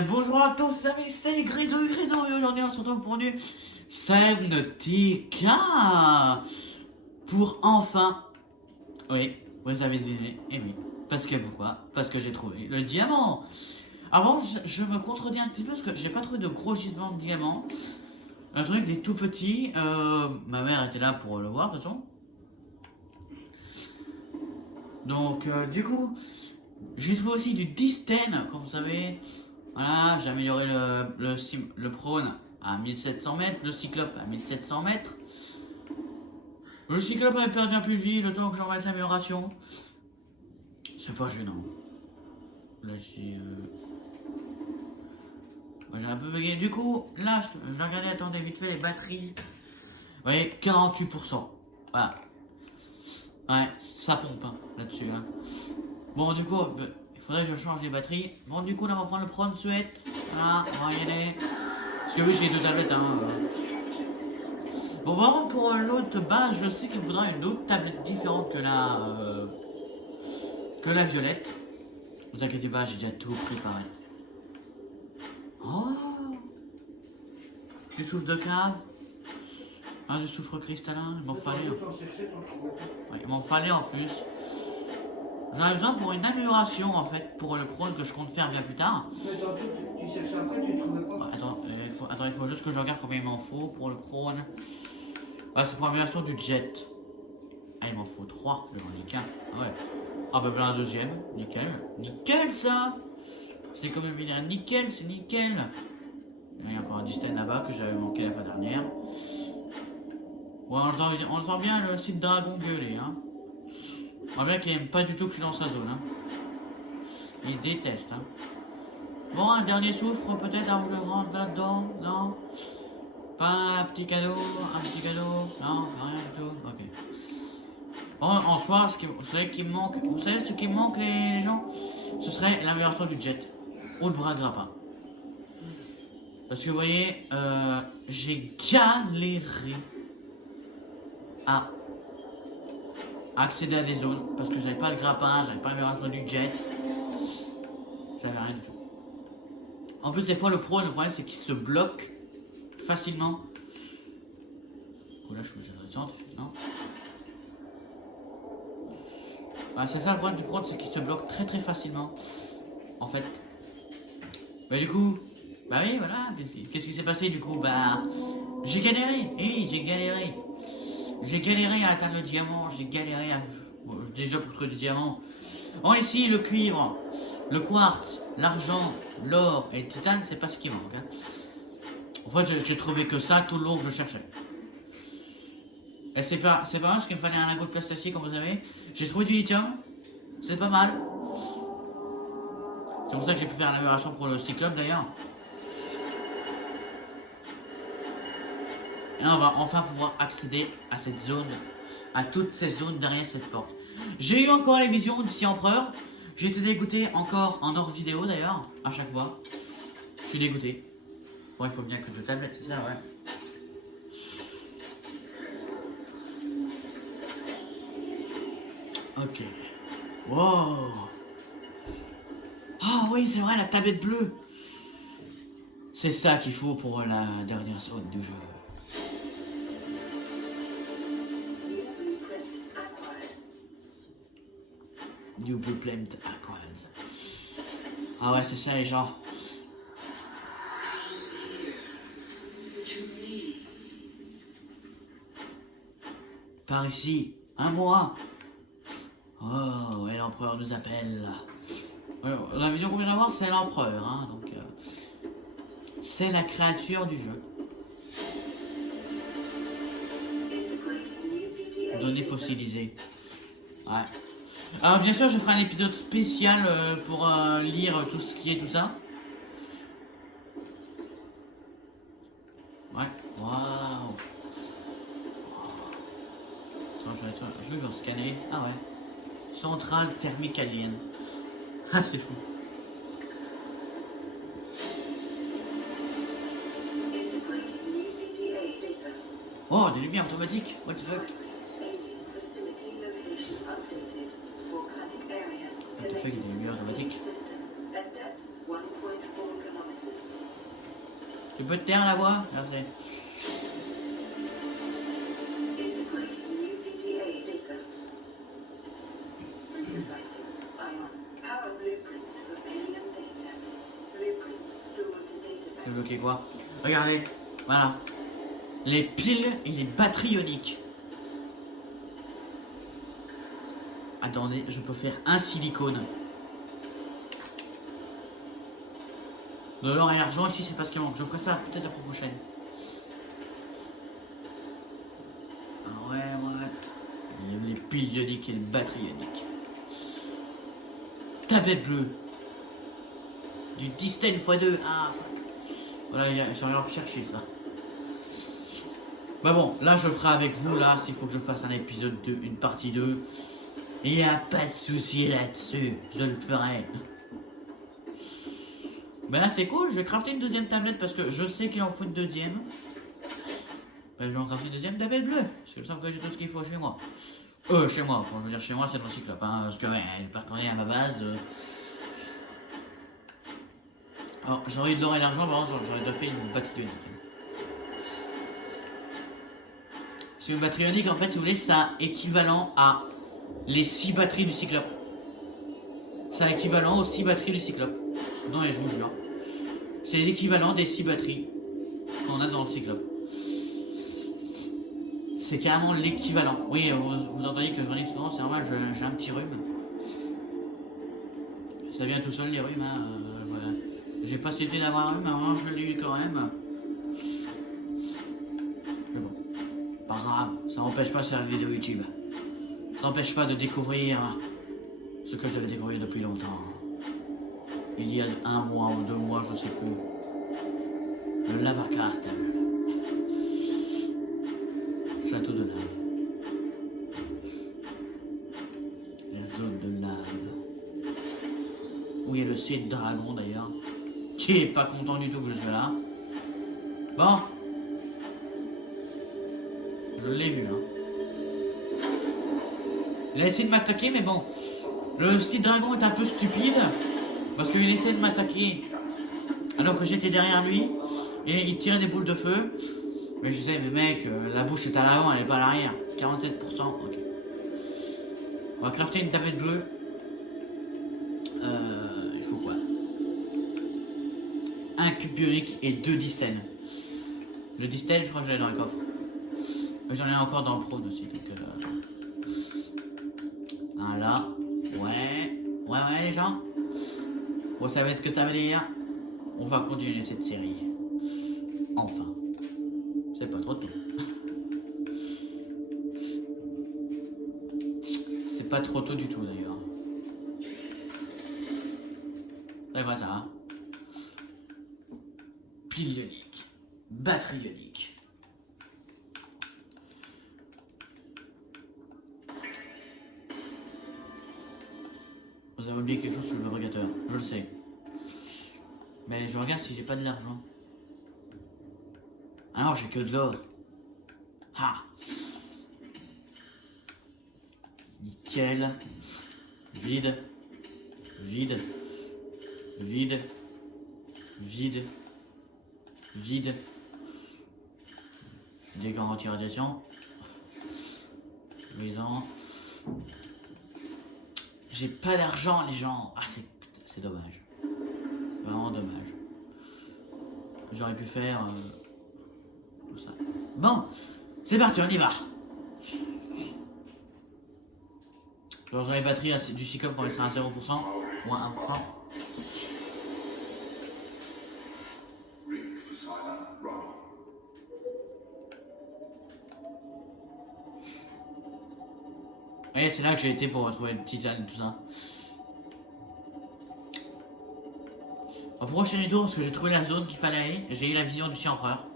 bien bonjour à tous, amis, c'est Grisouille, et aujourd'hui on se retrouve pour du Subnautica pour enfin, oui, vous avez deviné, et oui, parce que pourquoi? Parce que j'ai trouvé le diamant. Avant, je me contredis un petit peu parce que j'ai pas trouvé de gros gisements de diamants. Un truc, des tout petits, ma mère était là pour le voir de toute façon. Donc, du coup, j'ai trouvé aussi du distène, comme vous savez. Voilà, j'ai amélioré le prône à 1700 mètres, le cyclope à 1700 mètres. Le cyclope avait perdu un peu de vie le temps que j'en remette l'amélioration. C'est pas gênant. Là j'ai un peu bugué. Du coup, là je regardais, attendez vite fait les batteries. Vous voyez, 48%. Voilà. Ouais, ça pompe hein, là-dessus. Hein. Bon, du coup, il faudrait que je change les batteries. Bon, du coup, là on va prendre le prône sweat. Voilà, on va y aller. Parce que oui, j'ai deux tablettes. Hein, Bon, par contre, pour l'autre base, je sais qu'il faudra une autre tablette différente que la violette. Ne vous inquiétez pas, j'ai déjà tout préparé. Oh, du soufre de cave. Ah, du soufre cristallin, il m'en fallait. Ouais, il m'en fallait en plus. J'en ai besoin pour une amélioration en fait, pour le prône que je compte faire bien plus tard. Tu cherchais après, tu ne trouvais pas. Ouais, attends, il faut juste que je regarde combien il m'en faut pour le prône. Ah, c'est pour l'amélioration du jet. Ah, il m'en faut 3, devant les qu'un. Ah ouais. Ah bah voilà un deuxième, nickel. Nickel ça. C'est comme le minéral nickel, c'est nickel. Il y a encore un distène là-bas que j'avais manqué la fois dernière. Ouais, on entend bien le site dragon gueuler. Hein. On voit bien qu'il n'aime pas du tout que je suis dans sa zone. Hein. Il déteste. Hein. Bon, un dernier souffle peut-être avant que je rentre là-dedans. Non. Pas un petit cadeau, non, rien du tout. Ok. Bon, en soi, vous savez qui me manque, vous savez ce qui me manque les gens, ce serait l'amélioration du jet ou le bras grappin. Parce que vous voyez, j'ai galéré à accéder à des zones parce que j'avais pas le grappin, j'avais pas l'amélioration du jet, j'avais rien du tout. En plus, des fois, le problème c'est qu'il se bloque facilement. Oh là, je suis intéressante, non? Bah, c'est ça le problème du prod, c'est qu'il se bloque très très facilement. En fait. Bah du coup, bah oui voilà, qu'est-ce qui s'est passé du coup? Bah j'ai galéré, et oui j'ai galéré. J'ai galéré à atteindre le diamant, j'ai galéré à... Bon, déjà pour trouver du diamant. Bon ici le cuivre, le quartz, l'argent, l'or et le titane, c'est pas ce qui manque. Hein. En fait j'ai trouvé que ça tout le long que je cherchais. Et c'est pas mal parce qu'il me fallait un lingot de plastique comme vous savez. J'ai trouvé du lithium, c'est pas mal. C'est pour ça que j'ai pu faire l'amélioration pour le cyclope d'ailleurs. Et là, on va enfin pouvoir accéder à cette zone, à toutes ces zones derrière cette porte. J'ai eu encore les visions du Sea Empereur. J'ai été dégoûté encore en hors vidéo d'ailleurs, à chaque fois. Je suis dégoûté. Bon, il faut bien que deux tablettes, c'est ça, ouais. Ok. Wow. Ah oui, c'est vrai, la tablette bleue. C'est ça qu'il faut pour la dernière zone du jeu. New Blueprint Acquired. Ah ouais, c'est ça les gens. Par ici, un mois. Oh, et l'empereur nous appelle. La vision qu'on vient d'avoir, c'est l'empereur, hein, donc c'est la créature du jeu. Données fossilisées. Ouais. Alors bien sûr, je ferai un épisode spécial pour lire tout ce qui est tout ça. Ouais. Waouh. Attends, je vais scanner. Ah ouais. Centrale thermique alien. Ah, c'est fou. Oh, des lumières automatiques. What the fuck? What the fuck, des lumières automatiques. Tu peux te taire la voix? Merci. Integrating new PDA data. Synthesizing ion power blueprints for Pentium data. Blueprints stored to J'ai database. bloqué quoi? Regardez, voilà. Les piles et les batteries ioniques. Attendez, je peux faire un silicone. De l'or et l'argent, ici c'est pas ce qui manque. Je ferai ça peut-être la fois prochaine. Ah ouais, what? Les piles ioniques et les batteries ioniques. Tablette bleue. Du Disten x2. Ah, fuck. Voilà, j'en ai recherché ça. Bah bon, là je le ferai avec vous, là, s'il faut que je fasse un épisode 2, une partie 2. Il n'y a pas de souci là-dessus, je le ferai. Ben là c'est cool, je vais crafter une deuxième tablette parce que je sais qu'il en faut une deuxième. Ben je vais en crafter une deuxième tablette bleue, parce que je sens que j'ai tout ce qu'il faut chez moi. Chez moi, quand je veux dire chez moi c'est dans le cyclope, hein, parce que ouais, je vais pas retourner à ma base. Alors j'aurais eu de l'or et l'argent, par contre j'aurais déjà fait une batterie ionique. Parce une batterie ionique en fait si vous voulez ça équivalent à les 6 batteries du cyclope. C'est équivalent aux 6 batteries du cyclope. Non et je vous jure. C'est l'équivalent des 6 batteries qu'on a dans le cyclope. C'est carrément l'équivalent. Oui, vous entendez que je renifle souvent, c'est normal, j'ai un petit rhume. Ça vient tout seul les rhumes, hein, voilà. J'ai pas cité d'avoir un rhume, avant je l'ai eu quand même. Mais bon, pas grave, ça n'empêche pas de faire une vidéo YouTube. Ça n'empêche pas de découvrir ce que je devais découvrir depuis longtemps. Il y a 1 mois ou 2 mois, je sais plus. Le Lava Castle. Château de lave. La zone de lave. Où il y a le Cid Dragon d'ailleurs. Qui est pas content du tout que je sois là. Bon. Je l'ai vu, hein. Il a essayé de m'attaquer, mais bon. Le Cid Dragon est un peu stupide. Parce qu'il essaie de m'attaquer alors que j'étais derrière lui et il tirait des boules de feu. Mais je disais, mais mec, la bouche est à l'avant, elle est pas à l'arrière. 47%, ok. On va crafter une tablette bleue. Il faut quoi? Un cube bionique et 2 Disten. Le Disten, je crois que j'allais dans le coffre. J'en ai encore dans le prône aussi. Donc, voilà. Ouais, les gens. Vous savez ce que ça veut dire? On va continuer cette série. Enfin. C'est pas trop tôt. C'est pas trop tôt du tout d'ailleurs. Et voilà. Pile ionique. Batterie ionique. Vous avez oublié quelque chose sur le fabricateur, je le sais. Mais je regarde si j'ai pas de l'argent. Alors j'ai que de l'or. Ah. Nickel. Vide. Vide. Vide. Vide. Vide. Des gants anti-radiation. Luisant. J'ai pas d'argent les gens. Ah c'est dommage. C'est vraiment dommage. J'aurais pu faire tout ça. Bon, c'est parti, on y va. Genre j'aurais les batteries du cyclope pour être à 0%, moins 1%. Et c'est là que j'ai été pour retrouver le titane et tout ça. Au prochain tour, parce que j'ai trouvé la zone qu'il fallait aller, j'ai eu la vision du Sien Empereur.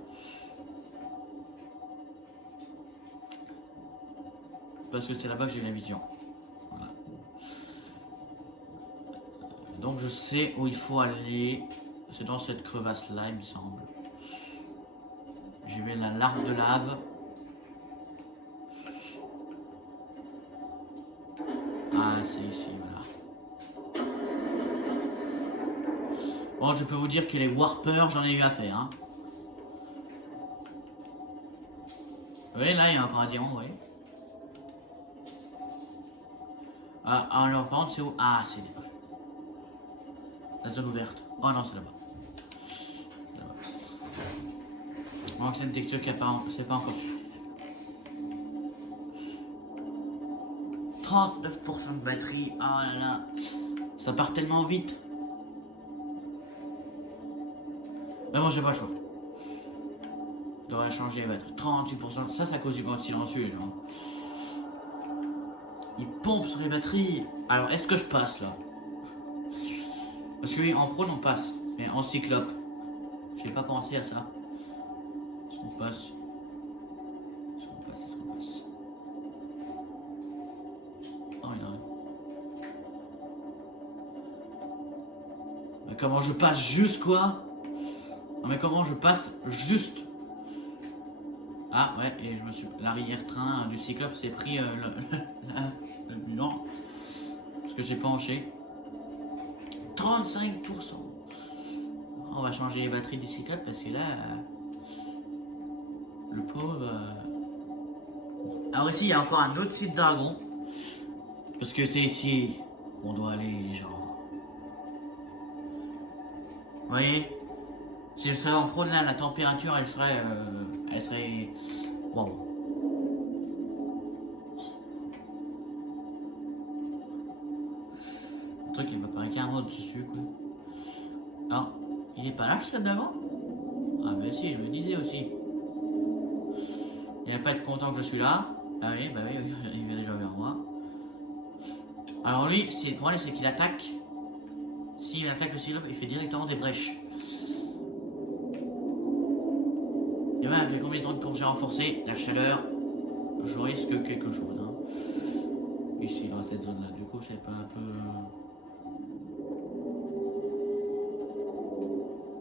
Parce que c'est là-bas que j'ai eu la vision. Voilà. Donc je sais où il faut aller. C'est dans cette crevasse là, il me semble. J'ai vu la larve de lave. Ah, c'est ici, voilà. Bon, je peux vous dire que les warpers, j'en ai eu à faire. Hein. Oui, là, il y a encore un diamant, oui. Alors, par contre, c'est où? Ah, c'est là-bas. La zone ouverte. Oh non, c'est là-bas. On voit que c'est une texture qui apparaît, c'est pas encore. 39% de batterie, oh là là. Ça part tellement vite. Mais bon, j'ai pas le choix. Je devrais changer les batteries. 38%, ça, c'est à cause du mode silencieux, genre. Il pompe sur les batteries. Alors, est-ce que je passe là? Parce que oui, en prône on passe, mais en cyclope, j'ai pas pensé à ça. Est-ce qu'on passe? Est-ce qu'on passe? Est-ce qu'on passe? Oh, il arrive. Mais comment je passe juste quoi? Non mais comment je passe juste? Ah ouais, et je me suis... L'arrière-train du cyclope s'est pris le mur. Parce que j'ai penché. 35%. On va changer les batteries du cyclope parce que là... le pauvre... Alors ici, il y a encore un autre site dragon. Parce que c'est ici qu'on doit aller, les gens. Vous voyez? Si je serais en prône là, la température, elle serait... Bon. Le truc, il va pas carrément dessus, quoi. Non, il est pas là, ce d'avant? Ah bah si, je me disais aussi. Il va pas être content que je suis là. Ah oui, bah oui, il vient déjà vers moi. Alors lui, le problème c'est qu'il attaque. S'il attaque le cyclope, il fait directement des brèches. Et ben avec combien de temps de congé renforcé, la chaleur, je risque quelque chose. Hein. Ici, dans cette zone-là, du coup, c'est pas un peu...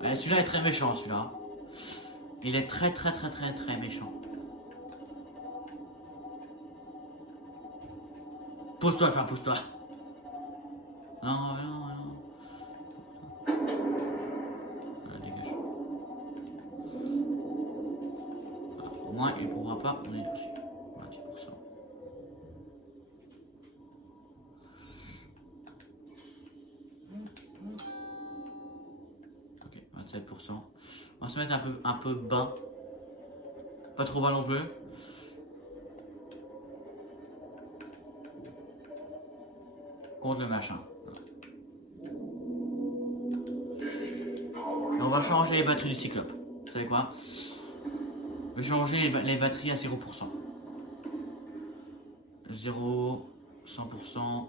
Ouais, celui-là est très méchant, celui-là. Il est très méchant. Pose-toi, enfin, pose-toi. Non, non, non. Voilà, dégage. Voilà, au moins, il ne pourra pas mon énergie. 20%. Ok, 27%. On va se mettre un peu bas. Pas trop bas non plus. Contre le machin. Et on va changer les batteries du cyclope. Vous savez quoi? Je vais changer les batteries à 0%. 0, 100%,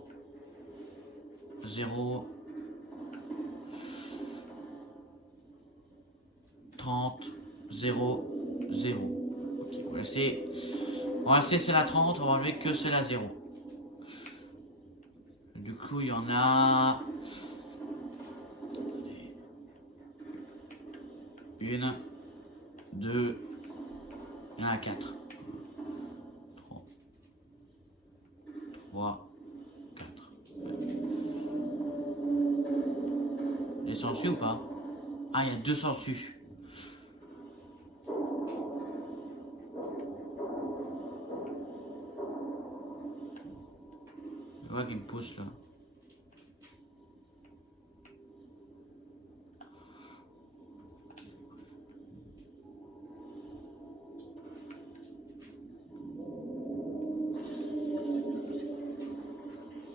0, 30, 0, 0. Ok, on va laisser c'est la 30, on va enlever que c'est la 0. Du coup, il y en a... Une, deux, il y en a 4. 3, 4. Les sangsues ou pas? Ah, il y a 2 sangsues. Je vois qu'il me pousse là.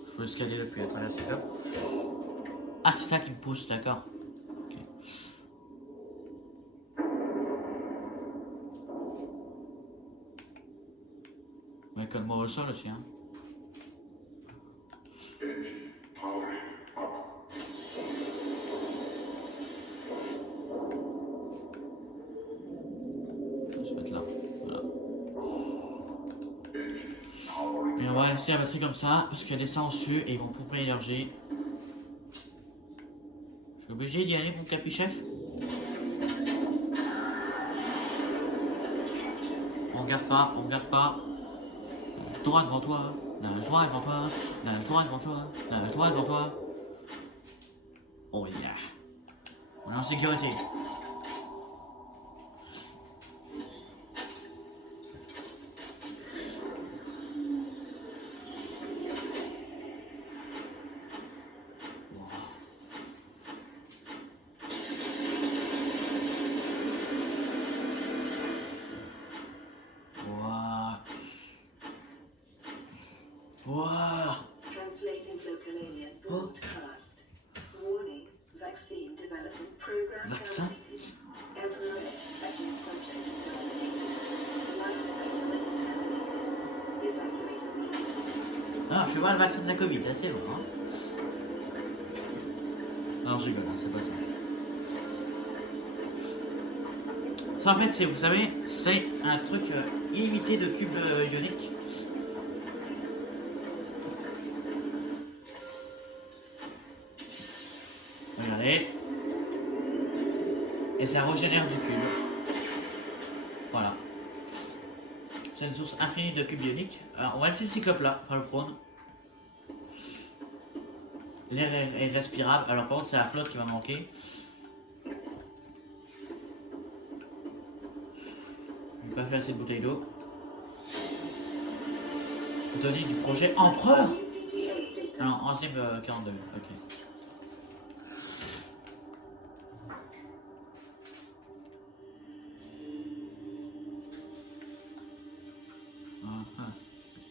Je peux scaler depuis à travers cette là. Ah, c'est ça qui me pousse, d'accord. Okay. Mais calme-moi au sol aussi, hein. Je vais être là. Voilà. Et on va laisser la batterie comme ça, parce qu'il y a des sangsues et ils vont pomper l'énergie. Je suis obligé d'y aller, mon capuchef. On regarde pas, on regarde pas. Nage droit devant toi, nage droit devant toi, nage droit devant toi, nage droit devant toi. Oh yeah. On est en sécurité. Waouh. Translating local alien Oh. broadcast. Warning, vaccine development program Vaccin? terminated. Emperor Edge project terminated. Life experiments terminated. Evacuate immediately. Ah, je vais voir le vaccin de la Covid, là, c'est long, hein. Non, je rigole, hein, c'est pas ça. Ça, en fait, c'est, vous savez, c'est un truc illimité de cubes ioniques. Regardez. Et ça régénère du cube. Voilà. C'est une source infinie de cubes ioniques. Alors, on va laisser le cyclope là, enfin le prône. L'air est respirable. Alors, par contre, c'est la flotte qui va manquer. Je vais pas faire assez de bouteilles d'eau. Donner du projet Empereur. Alors, ancienne 42. Ok.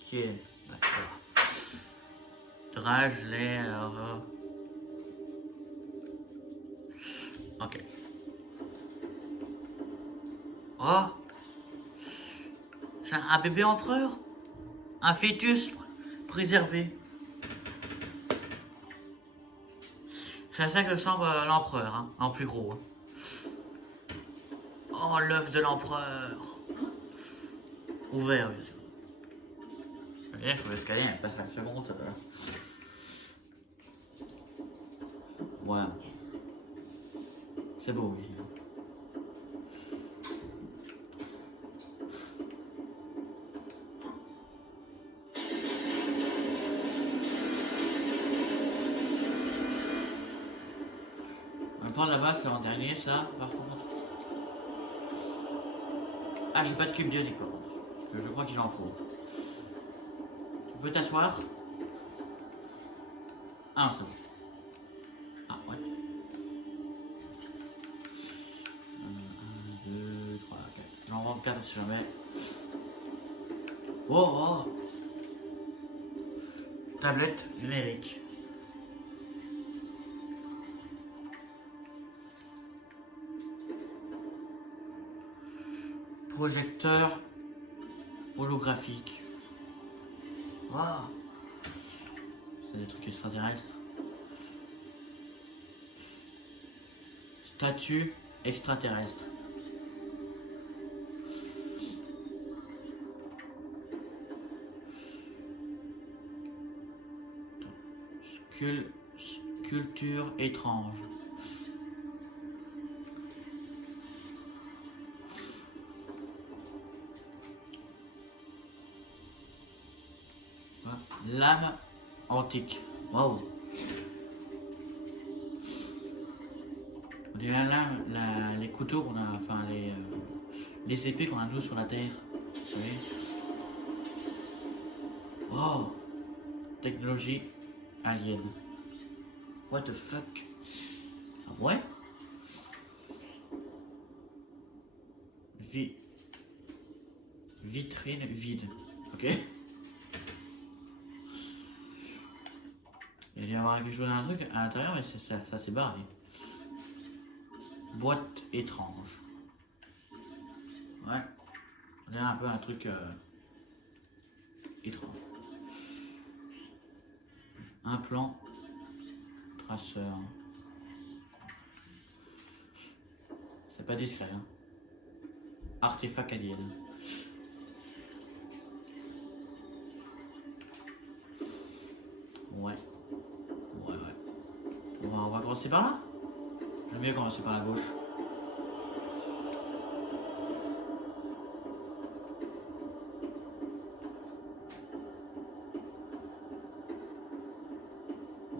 Ok, d'accord. Drage, l'air. Ok. Oh! C'est un bébé empereur? Un fœtus préservé. C'est ça que ressemble l'empereur, hein, en plus gros. Hein. Oh, l'œuf de l'empereur. Ouvert, bien sûr. Il faut l'escalier, elle passe 5 secondes. Ouais. C'est beau, oui. On va prendre là-bas, c'est en dernier, ça, par contre. Ah, j'ai pas de cube bionique, par contre. Parce que je crois qu'il en faut. Tu peux t'asseoir? Ah, c'est bon. Ah, ouais. 1, 2, 3, 4. J'en rentre 4 si jamais. Oh, oh! Tablette numérique. Projecteur holographique. Wow. C'est des trucs extraterrestres. Statue extraterrestre. Sculpture étrange. Lame antique. Wow. On dirait la lame, les couteaux qu'on a, enfin les épées qu'on a nous sur la terre. Vous savez. Wow. Technologie alien. What the fuck? Ah ouais? Vitrine vide. Ok. Il va y avoir quelque chose à un truc à l'intérieur, mais ça s'est barré. Boîte étrange. Ouais. On dirait un peu un truc étrange. Un plan. Traceur. C'est pas discret, hein. Artefact alien. Ouais. Ouais. On va commencer par là. J'aime mieux commencer par la gauche.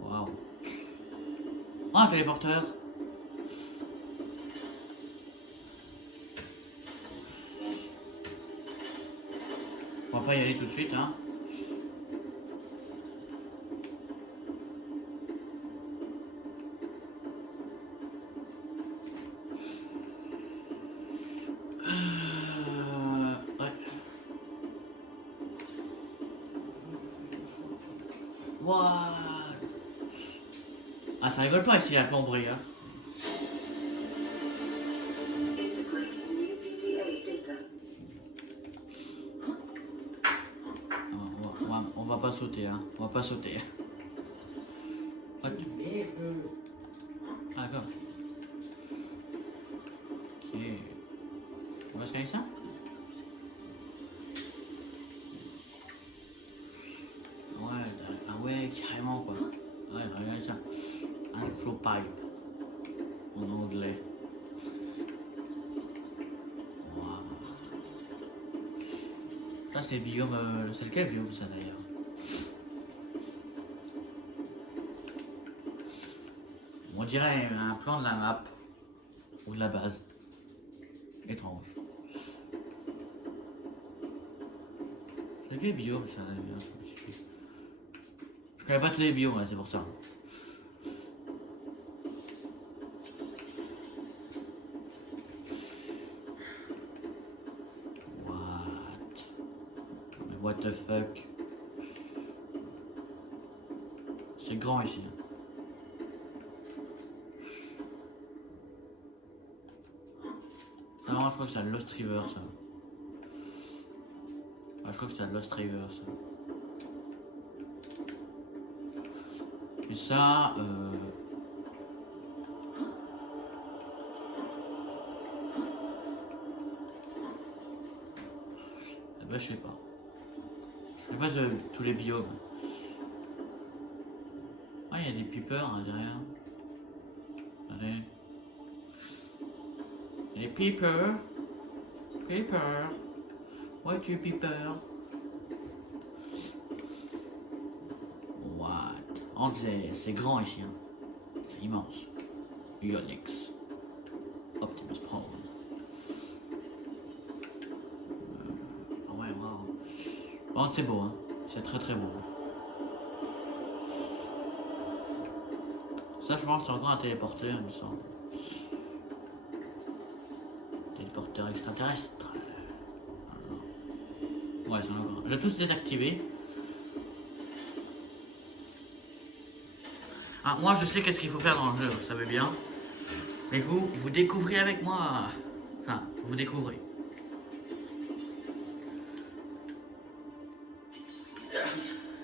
Waouh. Oh, un téléporteur. On va pas y aller tout de suite, hein. Ouais. ça rigole pas ici la plomberie. Hein. Integrating new PDA data. On va pas sauter, hein. On va pas sauter. Ok. Merde. Ah, d'accord. Ok. On va se caler ça? Ouais, ah ouais, carrément quoi. Ouais, regardez ça. Un flow pipe. En anglais. Wow. Ça c'est le biome. C'est lequel biome ça d'ailleurs? On dirait un plan de la map. Ou de la base. Étrange. C'est quel biome ça d'ailleurs? Je connais pas tous les biomes, c'est pour ça. What the fuck? C'est grand ici. Non, je crois que c'est un Lost River ça. Ah, je crois que c'est un Lost River ça. Et ça, eh ben, je sais pas. Je sais pas tous les biomes. Ah, il y a des peepers hein, derrière. Allez. Il y a des peepers. Peepers. Où es-tu, peeper? What? Oh, c'est grand ici. Hein. C'est immense. Yonix. Optimus Prime. Ah ouais, wow. Bon, c'est beau, hein. C'est très très beau. Ça, je pense que c'est encore un téléporteur, il me semble. Téléporteur extraterrestre. Ouais, c'est encore. Je vais tous désactiver. Ah, moi, je sais qu'est-ce qu'il faut faire dans le jeu, vous savez bien. Mais vous découvrez avec moi. Enfin, vous découvrez.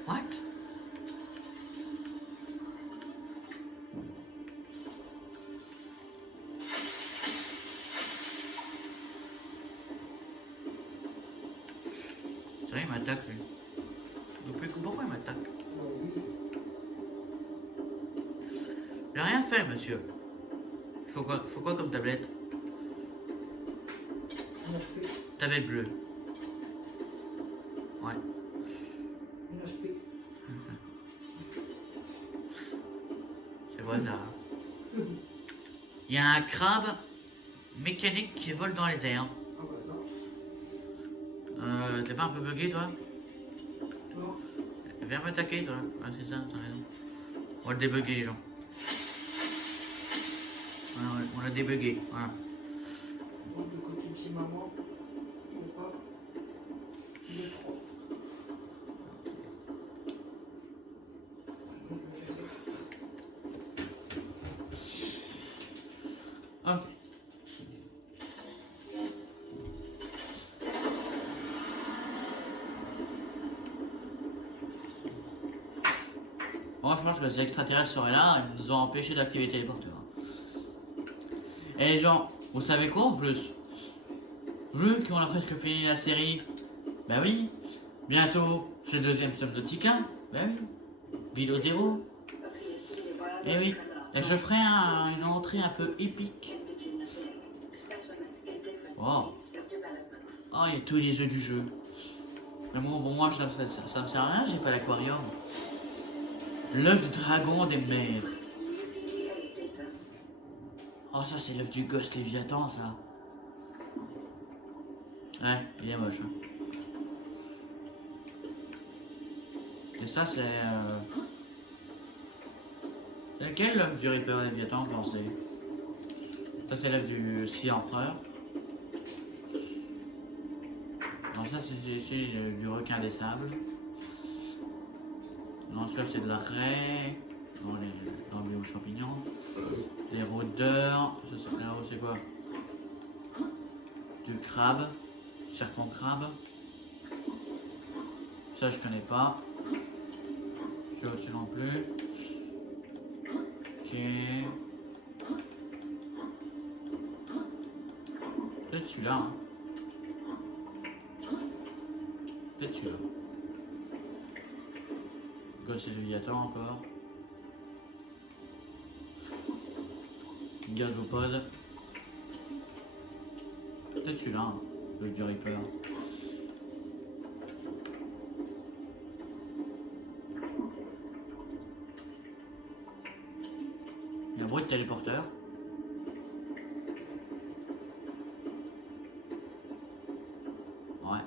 What? Ça, il m'attaque lui. Pourquoi il m'attaque? J'ai rien fait, monsieur. Faut quoi comme tablette? Une HP. Tablette bleue. Ouais. Une HP. C'est vrai là. Il y a un crabe mécanique qui vole dans les airs. Ah bah ça. T'es pas un peu bugué toi? Non. Viens m'attaquer toi. Ah c'est ça, t'as raison. On va le débugger les gens. Voilà, on l'a débugué, voilà. Donc de côté petit maman, il n'y a pas. Il est 3. Hop. Moi je pense que les extraterrestres seraient là, ils nous ont empêché d'activer le téléporteur. Et les gens, vous savez quoi en plus? Vu qu'on a presque fini la série, bah oui, bientôt c'est le deuxième Subnautica, bah oui, vidéo 0, et oui, et je ferai une entrée un peu épique. Wow. Oh, il y a tous les œufs du jeu. Mais bon, moi ça me sert à rien, j'ai pas l'aquarium. L'œuf du dragon des mers. Oh, ça c'est l'œuf du Ghost Léviathan, ça. Ouais, il est moche. Hein. Et ça c'est... C'est lequel l'œuf du Reaper Léviathan, pensez? Ça c'est l'œuf du Sea Empereur. Non, ça c'est celui du requin des sables. Non, celui-là c'est de la raie. dans le bio champignon. Des rôdeurs. Là-haut, c'est quoi? Du crabe. Serpent crabe. Ça, je connais pas. Je suis au-dessus non plus. Ok. Peut-être celui-là. Hein. Peut-être celui-là. Gosse et Léviathan encore. Gazopode. Peut-être celui-là, hein, le du Reaper. Il y a un bruit de téléporteur. Ouais.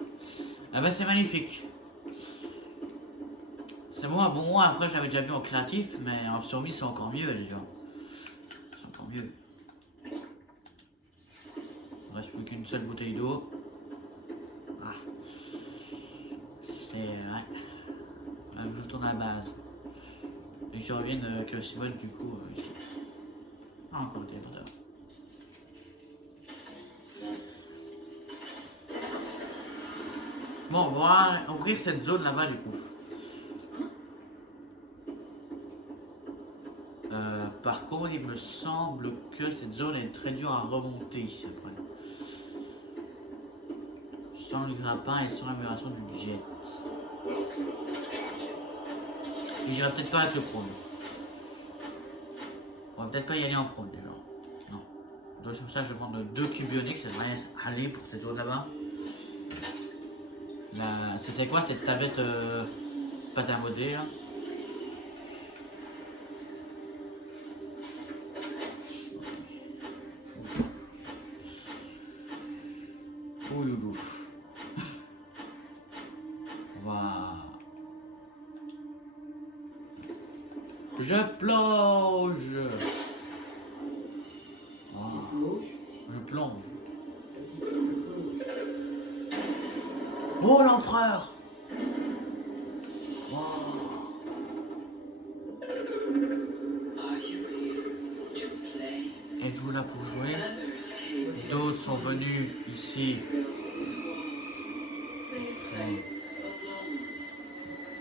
Ah bah c'est magnifique. C'est bon, bon, après j'avais déjà vu en créatif, mais en survie c'est encore mieux les gens. C'est encore mieux. Il ne reste plus qu'une seule bouteille d'eau. Ah. C'est... ouais. Je retourne à la base. Et je reviens avec le symbole du coup ici. Ah, encore un téléporteur. Bon, on va ouvrir cette zone là-bas du coup. Par contre, il me semble que cette zone est très dure à remonter après. Sans le grappin et sans l'amélioration du jet. Et j'irai peut-être pas avec le prône. On va peut-être pas y aller en prône déjà. Non. Donc comme ça, je vais prendre 2 cubes ioniques, ça devrait aller pour cette zone là-bas. C'était quoi cette tablette pâte à modeler là? Ouloulou. Je plonge. Oh. Je plonge. Oh l'empereur. Oh. Êtes-vous là pour jouer? D'autres sont venus ici.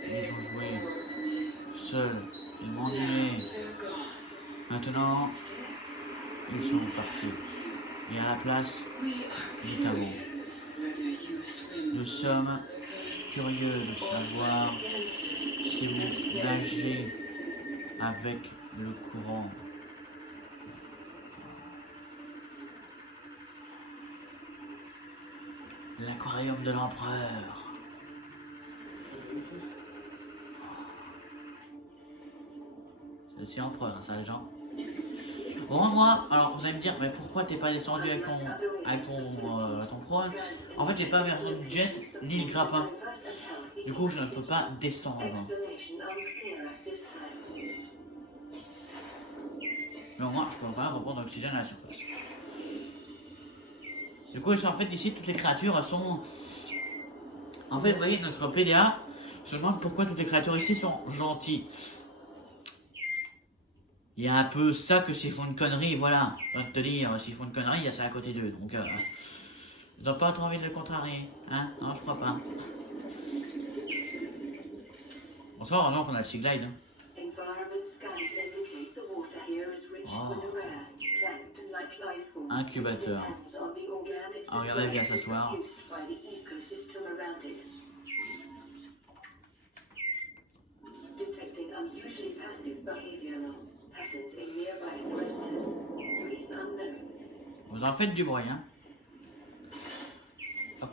Ils ont joué seuls. Ils m'ont ennuyé. Maintenant, ils sont partis. Et à la place, nous avons. Nous sommes curieux de savoir si vous nagez avec le courant. L'aquarium de l'empereur. C'est aussi empereur, ça les gens. Bon moi, alors vous allez me dire, mais pourquoi t'es pas descendu avec ton prône? En fait j'ai pas version du jet ni le grappin. Du coup je ne peux pas descendre. Mais au moins je peux quand même reprendre l'oxygène à la surface. Du coup en fait ici toutes les créatures sont... En fait vous voyez notre PDA, je me demande pourquoi toutes les créatures ici sont gentilles. Il y a un peu ça que s'ils font une connerie, voilà. Je viens de te dire, s'ils font une connerie, il y a ça à côté d'eux. Donc, ils n'ont pas trop envie de le contrarier. Hein? Non, je crois pas. Bonsoir, heureusement qu'on a le Sea Glide. Hein. Oh. Incubateur. Ah, regardez, elle vient s'asseoir. Vous en faites du bruit, hein? Hop.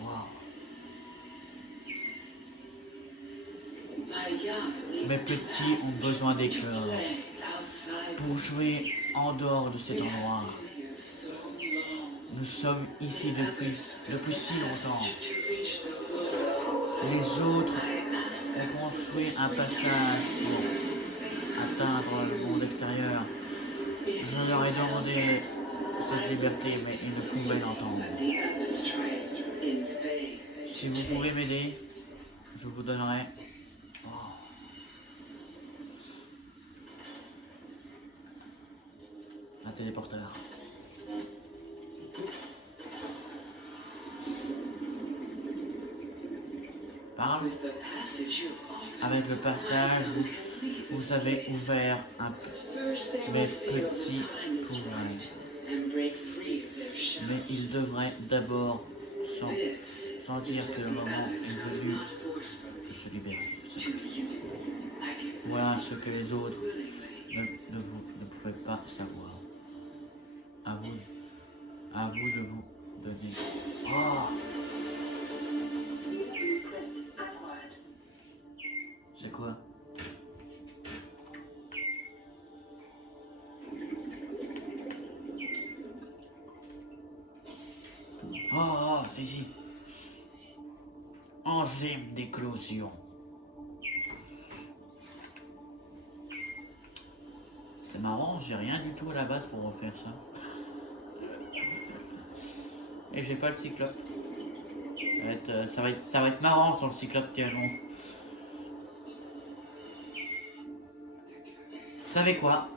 Wow. Mes petits ont besoin d'éclairs pour jouer en dehors de cet endroit. Nous sommes ici depuis si longtemps. Les autres ont construit un passage pour atteindre le monde extérieur. Je leur ai demandé cette liberté, mais ils ne pouvaient l'entendre. Si vous pouvez m'aider, je vous donnerai... Oh. Un téléporteur. Parle. With the passage you offer, Avec le passage, vous avez ouvert first they mes must feel petits the time is poumons. right and break free of their shackles. Mais ils devraient d'abord This sentir que le moment est venu not forced from de se libérer. to you. I give this Voilà ce que les autres willingly. ne pouvaient pas savoir. À vous de vous donner. Oh, New blueprint acquired. c'est quoi? Oh, c'est ici. Enzyme d'éclosion. C'est marrant, j'ai rien du tout à la base pour refaire ça. Et j'ai pas le cyclope. Ça va être marrant sur le cyclope canon. Vous savez quoi?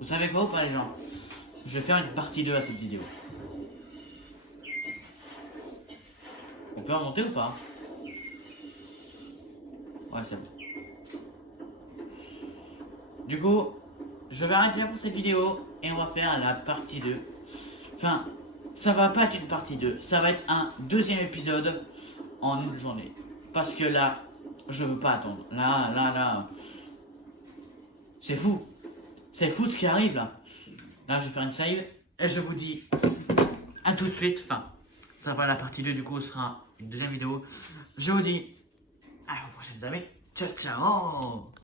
Vous savez quoi ou pas les gens? Je vais faire une partie 2 à cette vidéo. On peut en monter ou pas? Ouais, c'est bon. Du coup, je vais arrêter là pour cette vidéo et on va faire la partie 2. Enfin, ça va pas être une partie 2, ça va être un deuxième épisode en une journée. Parce que là, je veux pas attendre. Là. C'est fou. C'est fou ce qui arrive là. Là, je vais faire une save et je vous dis à tout de suite. Enfin, ça va, la partie 2 du coup sera une deuxième vidéo. Je vous dis à la prochaine amis. Ciao, ciao.